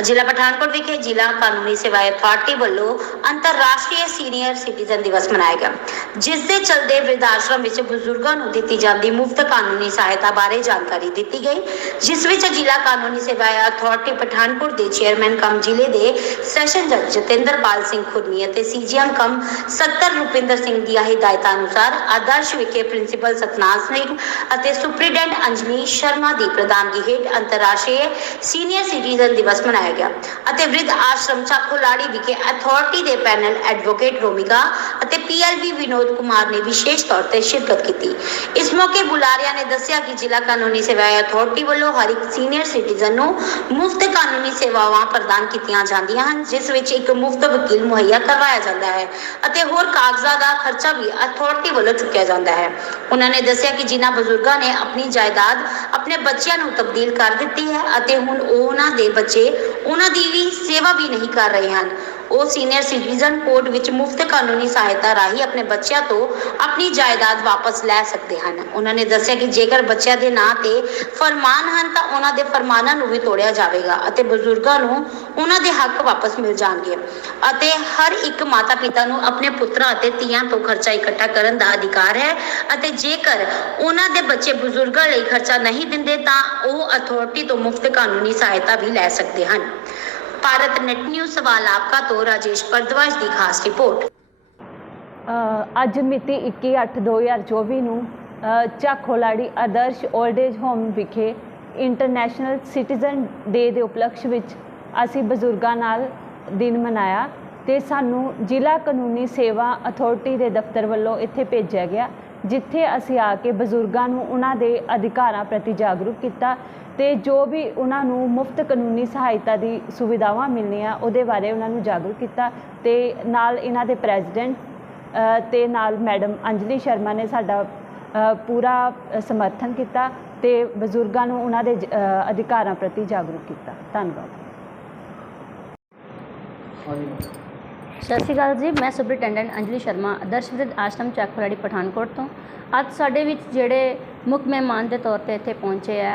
ਜ਼ਿਲ੍ਹਾ ਪਠਾਨਕੋਟ ਵਿਖੇ ਜ਼ਿਲ੍ਹਾ ਕਾਨੂੰਨੀ ਸੇਵਾ ਅਥਾਰਟੀ ਵੱਲੋਂ ਅੰਤਰਰਾਸ਼ਟਰੀ ਸੀਨੀਅਰ ਸਿਟੀਜ਼ਨ ਦਿਵਸ ਮਨਾਇਆ ਗਿਆ। ਜਿਸ ਦੇ ਚਲਦੇ ਬਿਰਧ ਆਸ਼ਰਮ ਵਿੱਚ ਬਜ਼ੁਰਗਾਂ ਨੂੰ ਦਿੱਤੀ ਜਾਂਦੀ ਮੁਫਤ ਕਾਨੂੰਨੀ ਸਹਾਇਤਾ ਬਾਰੇ ਜਾਣਕਾਰੀ ਦਿੱਤੀ ਗਈ, ਜਿਸ ਵਿੱਚ ਜ਼ਿਲ੍ਹਾ ਕਾਨੂੰਨੀ ਸੇਵਾਵਾਂ ਅਥਾਰਟੀ ਪਠਾਨਕੋਟ ਦੇ ਚੇਅਰਮੈਨ ਕਮ ਜ਼ਿਲ੍ਹੇ ਦੇ ਸੈਸ਼ਨ ਜੱਜ ਜਤਿੰਦਰਪਾਲ ਸਿੰਘ ਖੁਰਮੀ ਅਤੇ ਸੀਜੀਐਮ ਕਮ ਸੱਤਰ ਰੁਪਿੰਦਰ ਸਿੰਘ ਦੀਆਂ ਹਦਾਇਤਾਂ ਅਨੁਸਾਰ ਆਦਰਸ਼ ਵਿਖੇ ਪ੍ਰਿੰਸੀਪਲ ਸਤਨਾਮ ਸਿੰਘ ਅਤੇ ਸੁਪਰੀਡੈਂਟ ਅੰਜਨੀ ਸ਼ਰਮਾ ਦੀ ਪ੍ਰਧਾਨਗੀ ਹੇਠ ਅੰਤਰਰਾਸ਼ਟਰੀ ਸੀਨੀਅਰ ਸਿਟੀਜ਼ਨ ਦਿਵਸ ਮਨਾਇਆ ਗਿਆ। ਅਤੇ ਵਿਰਧ ਆਸ਼ਰਮ ਚਾਕੋਲਾੜੀ ਵਿਖੇ ਅਥਾਰਟੀ ਦੇ ਪੈਨਲ ਐਡਵੋਕੇਟ ਰੋਮਿਕਾ ਅਤੇ ਪੀਐਲਬੀ ਵਿਨੋਦ ਕੁਮਾਰ ਨੇ ਵਿਸ਼ੇਸ਼ ਤੌਰ ਤੇ ਸ਼ਿਰਕਤ ਕੀਤੀ। ਇਸ ਮੌਕੇ ਬੁਲਾਰਿਆਂ ਨੇ ਦੱਸਿਆ ਕਿ ਜ਼ਿਲ੍ਹਾ ਕਾਨੂੰਨੀ ਸੇਵਾਵਾਂ ਅਥਾਰਟੀ ਵੱਲੋਂ ਹਰ ਇੱਕ ਸੀਨੀਅਰ ਸਿਟੀਜ਼ਨ ਨੂੰ ਮੁਫਤ ਕਾਨੂੰਨੀ ਸੇਵਾਵਾਂ ਪ੍ਰਦਾਨ ਕੀਤੀਆਂ ਜਾਂਦੀਆਂ ਹਨ, ਜਿਸ ਵਿੱਚ ਇੱਕ ਮੁਫਤ ਵਕੀਲ ਮੁਹੱਈਆ ਕਰਵਾਇਆ ਜਾਂਦਾ ਹੈ ਅਤੇ ਹੋਰ ਕਾਗਜ਼ਾਂ ਦਾ ਖਰਚਾ ਵੀ ਅਥਾਰਟੀ ਵੱਲੋਂ ਚੁੱਕਿਆ ਜਾਂਦਾ ਹੈ। ਉਹਨਾਂ ਨੇ ਦੱਸਿਆ ਕਿ ਜਿਨ੍ਹਾਂ ਬਜ਼ੁਰਗਾਂ ਨੇ ਆਪਣੀ ਜਾਇਦਾਦ ਆਪਣੇ ਬੱਚਿਆਂ ਨੂੰ ਤਬਦੀਲ ਕਰ ਦਿੱਤੀ ਹੈ ਅਤੇ ਹੁਣ ਉਹਨਾਂ ਦੇ ਬੱਚੇ ਉਹਨਾਂ ਦੀ ਵੀ ਸੇਵਾ ਵੀ ਨਹੀਂ ਕਰ ਰਹੇ ਹਨ। ਉਹ ਸੀਨੀਅਰ ਸਿਟੀਜ਼ਨ ਕੋਡ ਵਿੱਚ ਮੁਫਤ ਕਾਨੂੰਨੀ ਸਹਾਇਤਾ ਰਾਹੀਂ ਆਪਣੇ ਬੱਚਿਆਂ ਤੋਂ ਆਪਣੀ ਜਾਇਦਾਦ ਵਾਪਸ ਲੈ ਸਕਦੇ ਹਨ। ਉਹਨਾਂ ਨੇ ਦੱਸਿਆ ਕਿ ਜੇਕਰ ਬੱਚਿਆਂ ਦੇ ਨਾਂ ਤੇ ਫਰਮਾਨ ਹਨ ਤਾਂ ਉਹਨਾਂ ਦੇ ਫਰਮਾਨਾਂ ਨੂੰ ਵੀ ਤੋੜਿਆ ਜਾਵੇਗਾ ਅਤੇ ਬਜ਼ੁਰਗਾਂ ਨੂੰ ਉਹਨਾਂ ਦੇ ਹੱਕ ਵਾਪਸ ਮਿਲ ਜਾਣਗੇ ਅਤੇ ਹਰ ਇੱਕ ਮਾਤਾ ਪਿਤਾ ਨੂੰ ਆਪਣੇ ਪੁੱਤਰਾਂ ਅਤੇ ਧੀਆਂ ਤੋਂ ਖਰਚਾ ਇਕੱਠਾ ਕਰਨ ਦਾ ਅਧਿਕਾਰ ਹੈ ਅਤੇ ਜੇਕਰ ਉਹਨਾਂ ਦੇ ਬੱਚੇ ਬਜ਼ੁਰਗਾਂ ਲਈ ਖਰਚਾ ਨਹੀਂ ਦਿੰਦੇ ਤਾਂ ਉਹ ਅਥਾਰਟੀ ਤੋਂ ਮੁਫਤ ਕਾਨੂੰਨੀ ਸਹਾਇਤਾ ਵੀ ਲੈ ਸਕਦੇ ਹਨ। ਭਾਰਤ ਨੈਟ ਨਿਊਜ਼ ਸਵਾਲ ਆਪਕਾ ਤੋਂ ਰਾਜੇਸ਼ ਭਰਦਵਾਜ ਦੀ ਖਾਸ ਰਿਪੋਰਟ। ਅ, ਅੱਜ ਮਿਤੀ 21/8/2024 ਨੂੰ ਅ, Jhakholari Adarsh old age home ਵਿਖੇ ਇੰਟਰਨੈਸ਼ਨਲ ਸਿਟੀਜ਼ਨ ਡੇ ਦੇ ਉਪਲਕਸ਼ ਵਿੱਚ ਅਸੀਂ ਬਜ਼ੁਰਗਾਂ ਨਾਲ ਦਿਨ ਮਨਾਇਆ ਤੇ ਸਾਨੂੰ ਜ਼ਿਲ੍ਹਾ ਕਾਨੂੰਨੀ ਸੇਵਾ ਅਥਾਰਟੀ ਦੇ ਦਫ਼ਤਰ ਵੱਲੋਂ ਇੱਥੇ ਭੇਜਿਆ ਗਿਆ ਜਿੱਥੇ ਅਸੀਂ ਆ ਕੇ ਬਜ਼ੁਰਗਾਂ ਨੂੰ ਉਹਨਾਂ ਦੇ ਅਧਿਕਾਰਾਂ ਪ੍ਰਤੀ ਜਾਗਰੂਕ ਕੀਤਾ ਤੇ ਜੋ ਵੀ ਉਹਨਾਂ ਨੂੰ ਮੁਫਤ ਕਾਨੂੰਨੀ ਸਹਾਇਤਾ ਦੀ ਸੁਵਿਧਾਵਾਂ ਮਿਲਣੀਆਂ ਉਹਦੇ ਬਾਰੇ ਉਹਨਾਂ ਨੂੰ ਜਾਗਰੂਕ ਕੀਤਾ ਤੇ ਨਾਲ ਇਹਨਾਂ ਦੇ ਪ੍ਰੈਜ਼ੀਡੈਂਟ ਅ, ਤੇ ਨਾਲ ਮੈਡਮ ਅੰਜਲੀ ਸ਼ਰਮਾ ਨੇ ਸਾਡਾ ਪੂਰਾ ਸਮਰਥਨ ਕੀਤਾ ਤੇ ਬਜ਼ੁਰਗਾਂ ਨੂੰ ਉਹਨਾਂ ਦੇ ਅਧਿਕਾਰਾਂ ਪ੍ਰਤੀ ਜਾਗਰੂਕ ਕੀਤਾ। ਧੰਨਵਾਦ। ਸਤਿ ਸ਼੍ਰੀ ਅਕਾਲ ਜੀ ਮੈਂ ਸੁਪਰਿੰਟੈਂਡੈਂਟ ਅੰਜਲੀ ਸ਼ਰਮਾ ਆਦਰਸ਼ ਵਿਦਿਅਕ ਆਸ਼ਰਮ ਚੱਕਫਲਾੜੀ ਪਠਾਨਕੋਟ ਤੋਂ। ਅੱਜ ਸਾਡੇ ਵਿੱਚ ਜਿਹੜੇ ਮੁੱਖ ਮਹਿਮਾਨ ਦੇ ਤੌਰ ਤੇ ਇੱਥੇ ਪਹੁੰਚੇ ਆ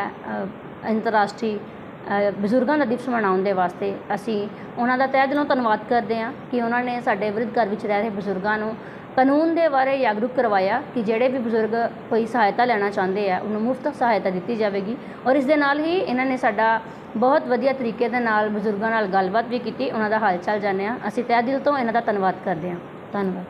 ਅੰਤਰਰਾਸ਼ਟਰੀ ਬਜ਼ੁਰਗਾਂ ਦਾ ਦਿਵਸ ਮਨਾਉਣ ਦੇ ਵਾਸਤੇ ਅਸੀਂ ਉਹਨਾਂ ਦਾ ਤਹਿ ਦਿਲੋਂ ਧੰਨਵਾਦ ਕਰਦੇ ਹਾਂ ਕਿ ਉਹਨਾਂ ਨੇ ਸਾਡੇ ਵਿਰਧ ਘਰ ਵਿੱਚ ਰਹਿ ਰਹੇ ਬਜ਼ੁਰਗਾਂ ਨੂੰ ਕਾਨੂੰਨ ਦੇ ਬਾਰੇ ਜਾਗਰੂਕ ਕਰਵਾਇਆ ਕਿ ਜਿਹੜੇ ਵੀ ਬਜ਼ੁਰਗ ਕੋਈ ਸਹਾਇਤਾ ਲੈਣਾ ਚਾਹੁੰਦੇ ਆ, ਉਹਨੂੰ ਮੁਫਤ ਸਹਾਇਤਾ ਦਿੱਤੀ ਜਾਵੇਗੀ ਔਰ ਇਸ ਦੇ ਨਾਲ ਹੀ ਇਹਨਾਂ ਨੇ ਸਾਡਾ ਬਹੁਤ ਵਧੀਆ ਤਰੀਕੇ ਦੇ ਨਾਲ ਬਜ਼ੁਰਗਾਂ ਨਾਲ ਗੱਲਬਾਤ ਵੀ ਕੀਤੀ, ਉਹਨਾਂ ਦਾ ਹਾਲ ਚਾਲ ਜਾਣਿਆ। ਅਸੀਂ ਤਹਿ ਦਿਲ ਤੋਂ ਇਹਨਾਂ ਦਾ ਧੰਨਵਾਦ ਕਰਦੇ ਹਾਂ। ਧੰਨਵਾਦ।